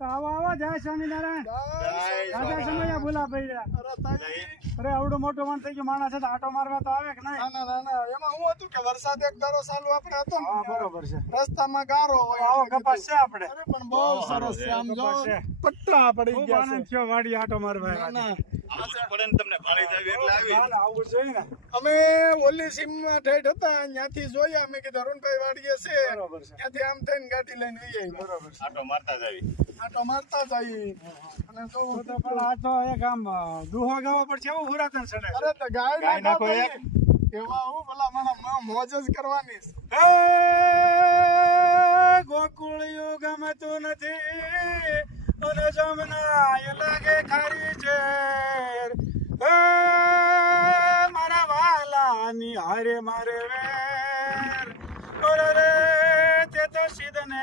તો આવો આવો જય સ્વામિનારાયણ. રાજા સમયા ભૂલા પડ્યા. અરે આવડો મોટો માણસ થઈ ગયો, માણસ છે તો આટો મારવા તો આવે કે નહીં? ના એમાં હું હતું કે વરસાદ એક ધારો ચાલુ આપણે હતો ને, હા બરોબર છે. રસ્તામાં ગારો હોય. આવો કપાસ છે આપણે. અરે પણ બહુ સરસ છે આમ જો કપાસ છે. પટ્ટા પડી ખૂબ ગયા આનંદ છે. થયો વાડી આટો મારવા આવ્યા. ના, આવું જોઈએ ને. અમે ઓલી સીમમાં ઠેઠ હતા ત્યાંથી જોયા, અમે કીધું અરુણભાઈ વાડીએ છે, બરોબર છે. ત્યાંથી આમ થઈને ગાડી લઈને વી આવી. બરોબર છે. આટો મારતા જ આવી. અને તો તો પણ આ તો એક આમ દુહો ગાવા પર છે, એવું હુરાતન ચડે. અરે તો ગાય નાખો એવા હું ભલા મારા મોજ જ કરવાની છે. હે ગોકુળ યુગ ગમતું નથી અને જમના એ લાગે ખારી છે. હે મારા વાલાની હારે મારે વેર ઓરે રે તે તો સિદ્ધને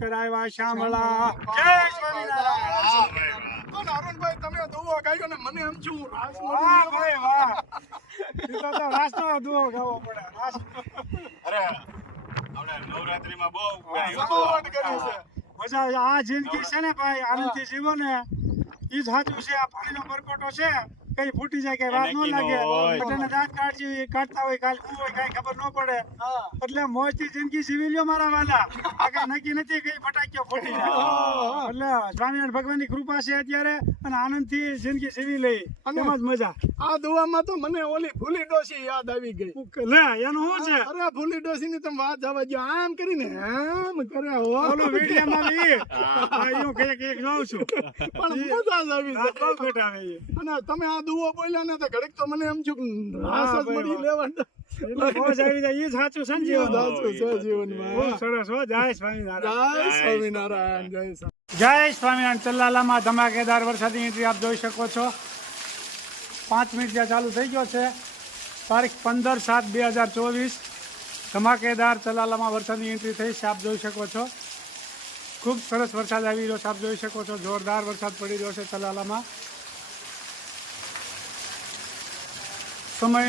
કરાવ્યા શામળા. જય સ્વામિનારાયણ. પણ અરુણભાઈ તમે દુવો ગાયો ને મને એમ છું રાસ વાહ ભાઈ વાહ. ઈ તો રાસનો દુહો ગાવો પડે. રાસ નવરાત્રીમાં બહુ સપોર્ટ કરી છે. મજા આવે. આ જિંદગી છે ને ભાઈ, આનંદથી જીવો ને ઈ જ સાચું છે. આ પાણીનો પરકોટો છે, કઈ ફૂટી જાય કઈ વાત ન લાગે. બધાને દાંત કાઢતા હોય કાલ શું હોય કઈ ખબર ન પડે. એટલે મોજથી જિંદગી જીવી લ્યો મારા વાલા. આ કઈ નક્કી નથી કઈ ફટાક્યો ફૂટી જાય. એટલે સ્વામિનારાયણ ભગવાનની કૃપા છે અત્યારે અને આનંદથી જિંદગી જીવી લઈ એમાં જ મજા. આ દુવામાં તો મને ઓલી ફૂલી ડોસી યાદ આવી ગઈ. લે એનું શું છે? અરે ફૂલી ડોસી ની તમે વાત જવા દો. આમ કરીને આમ કરે હો. ઓલો વિડીયોમાં ઈ હું કઈક જોઉં છું પણ મજા જ આવી આ બહુ ઘટાવે ઈ. અને તમે આ દુવો બોલ્યા ને તો ઘડીક તો મને એમ છું કે રાસ જ ભાઈ, મળી લેવા. એટલે મોજ આવી જાય. ઈ જ સાચું છે ને જીવન. સાચું છે જીવનમાં. બહુ સરસ હો. જય સ્વામિનારાયણ. જય સ્વામિનારાયણ. જય જય સ્વામિનારાયણ. ચલ્લાલામાં ધમાકેદાર વરસાદની એન્ટ્રી આપ જોઈ શકો છો. 5 મિનિટ જ્યાં ચાલુ થઈ ગયો છે. તારીખ 15/7/2024 ધમાકેદાર ચલાલામાં વરસાદની એન્ટ્રી થઈ છે, આપ જોઈ શકો છો. ખૂબ સરસ વરસાદ આવી રહ્યો છે, આપ જોઈ શકો છો. જોરદાર વરસાદ પડી રહ્યો છે ચલાલામાં. સમય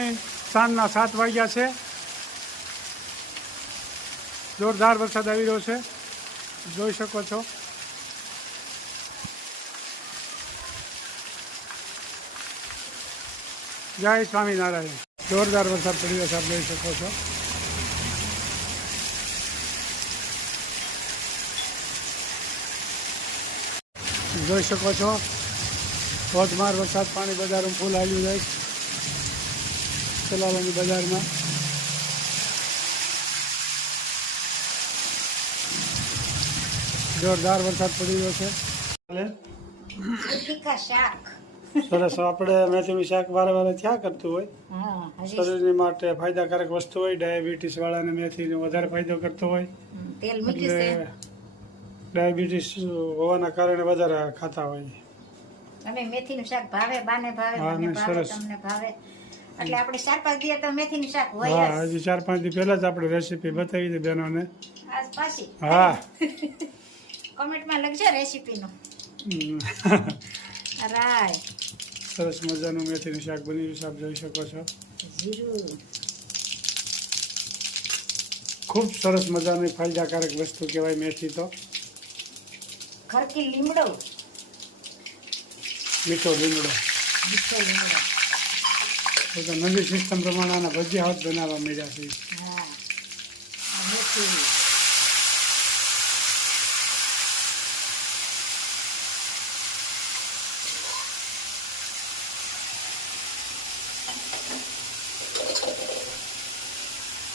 સાંજના 7 વાગ્યા છે. જોરદાર વરસાદ આવી રહ્યો છે, જોઈ શકો છો. જય સ્વામિનારાયણ. જોરદાર વરસાદ પડી રહ્યો છે, આપ જોઈ શકો છો. જોઈ શકો છો ધોધમાર વરસાદ. પાણી બજારમાં ફૂલ હાલ્યું જાય ચલાલાની બજારમાં. જોરદાર વરસાદ પડી રહ્યો છે. મેથીકા શાક. સરસ. આપણે મેથીનું શાક વારે વારે થયા કરતું હોય. હા, હજી શરીરની માટે ફાયદાકારક વસ્તુ હોય. ડાયાબિટીસ વાળાને મેથીનો વધારે ફાયદો કરતો હોય. તેલ મૂક્યું છે. એટલે ડાયાબિટીસ હોવાના કારણે વધારે ખાતા હોય. અને મેથીનું શાક ભાવે, બાને ભાવે, હા, મને ને ભાવે, સરસ. તમને ભાવે. એટલે આપણે 4-5 દિવસ તો મેથીનું શાક હોય હા, જ. હજી 4-5 દી પહેલા જ આપણે રેસીપી બતાવી હતી બહેનોને. આજ પાછી હા. કોમેન્ટમાં લખજો રેસીપીનું. રાય સરસ મજાનું મેથીનું શાક બની રહ્યું છે, આપ જોઈ શકો છો. જીરું. ખૂબ સરસ મજાની ફાયદાકારક વસ્તુ કહેવાય મેથી તો. ખરકી લીમડો. મીઠો લીમડો. મીઠો લીમડો. તો નવી સિસ્ટમ પ્રમાણે આના ભજીયા હાથ બનાવવા મળ્યા છે. હા, આ મેથી.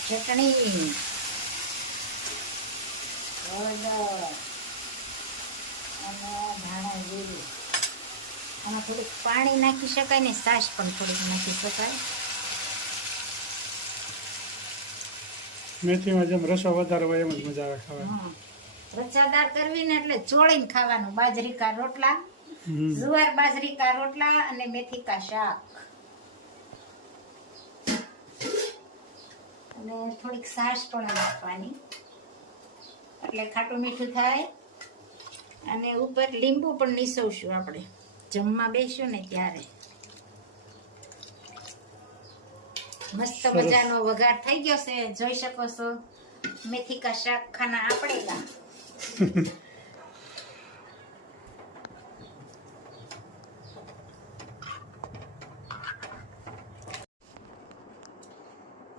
ચટણી. હળદર અને ધાણા જીરું. આમાં થોડુંક પાણી નાખી શકાય ને છાશ પણ થોડીક નાખી શકાય. મેથીમાં જેમ રસો વધારે હોય એમ જ મજા આવે ખાવાની. હા, રસાદાર કરવી ને એટલે ચોળીને ખાવાનું. બાજરી કા રોટલા, જુવાર બાજરી કા રોટલા અને મેથી કા શાક. અને થોડીક છાશ પણ નાખવાની એટલે ખાટું મીઠું થાય. અને ઉપર લીંબુ પણ નીસવશું આપણે જમવા બેસ્યું ને ત્યારે. મસ્ત મજાનો વઘાર થઈ ગયો છે, જોઈ શકો છો. મેથી કા શાક ખાના આપણે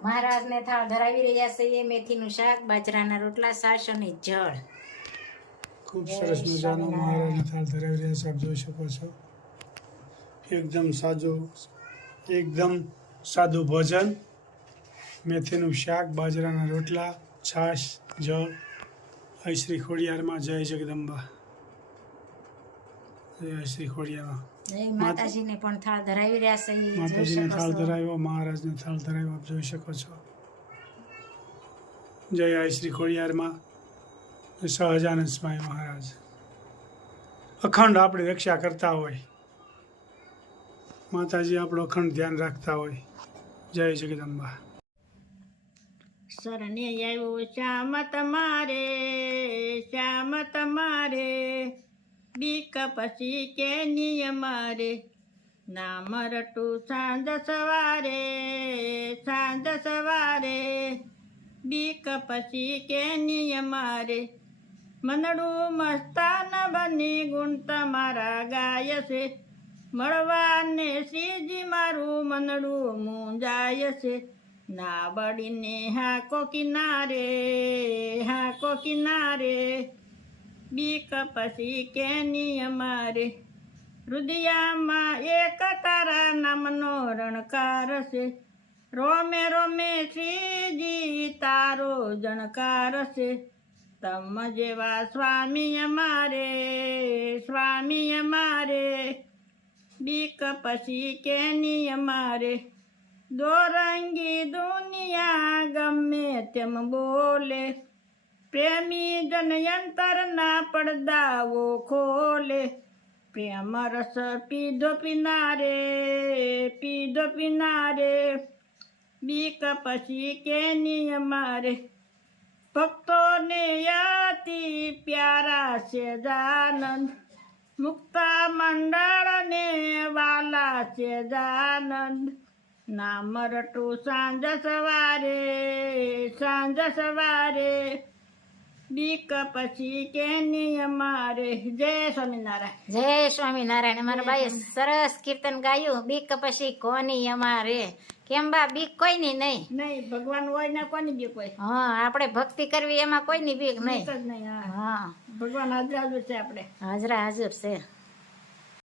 મહારાજને થાળ ધરાવી રહ્યા છીએ. મેથીનું શાક, બાજરાના રોટલા, છાશ અને જળ. ખૂબ સરસ મજાનો મહારાજને થાળ ધરાવી રહ્યા છે, આપ જોઈ શકો છો. એકદમ સાદું ભોજન, મેથીનું શાક, બાજરાના રોટલા, છાશ, જળ. હૈ શ્રી ખોડિયારમાં જય જગદંબા. જય શ્રી ખોડિયારમાં. જય માતાજીને પણ થાળ ધરાવી રહ્યા છે. જોઈ માતાજીને શકો થાળ છો. ધરાવ્યો, મહારાજને થાળ ધરાવ્યો, આપ જોઈ શકો છો. જય હૈ શ્રી ખોડિયારમાં. સહજાનંદ સ્વામી મહારાજ અખંડ આપણી રક્ષા કરતા હોય, માતાજી આપણો અખંડ ધ્યાન રાખતા હોય. જય જગદંબા. શરણે આવ્યો શ્યામ તમારે, શ્યામ તમારે, બીક પછી કે નિયમારે, નામ રટું સાંજ સવારે, સાંજ સવારે, બીક પછી કે નિયમારે, મનડું મસ્તાન બની ગુણ તમારા ગાય છે, મળવાને શ્રીજી મારું મનડું મૂંઝાય છે, ના બળીને હાકો કિનારે, હાકો કિનારે, બીક પછી કે નિયમારે, હૃદયામાં એક તારા નામનો રણકાર છે, રોમે રોમે શ્રીજી તારો જણકાર છે, તમ જેવા સ્વામી અમારે, સ્વામી અમારે, બીક પછી કે નિયમારે, દોરંગી દુનિયા ગમે તેમ બોલે, પ્રેમી જનયંતરના પડદાઓ ખોલે, પ્રેમ રસ પીધો પીનારે, પીધો પીનારે, બીક પછી કે નિયમારે, ભક્તોને અતિ પ્યારા છે જાનંદ, મુક્તા મંડળને વાલા છે જાનંદ, નામ રટું સાંજ સવારે, સાંજ સવારે, બીક પછી કે નિયમારે. જય સ્વામિનારાયણ. જય સ્વામિનારાયણ. અમારા બાઈએ સરસ કીર્તન ગાયું. બીક પછી કોની અમારે. કેમ બા, બીક કોઈની નહીં. નહીં, ભગવાન હોય ને કોની બીક હોય. હા, આપણે ભક્તિ કરવી એમાં કોઈની બીક નહીં. બીક જ નહીં. હા, હા, ભગવાન હાજર હાજર છે આપણે. હાજરા હાજર છે.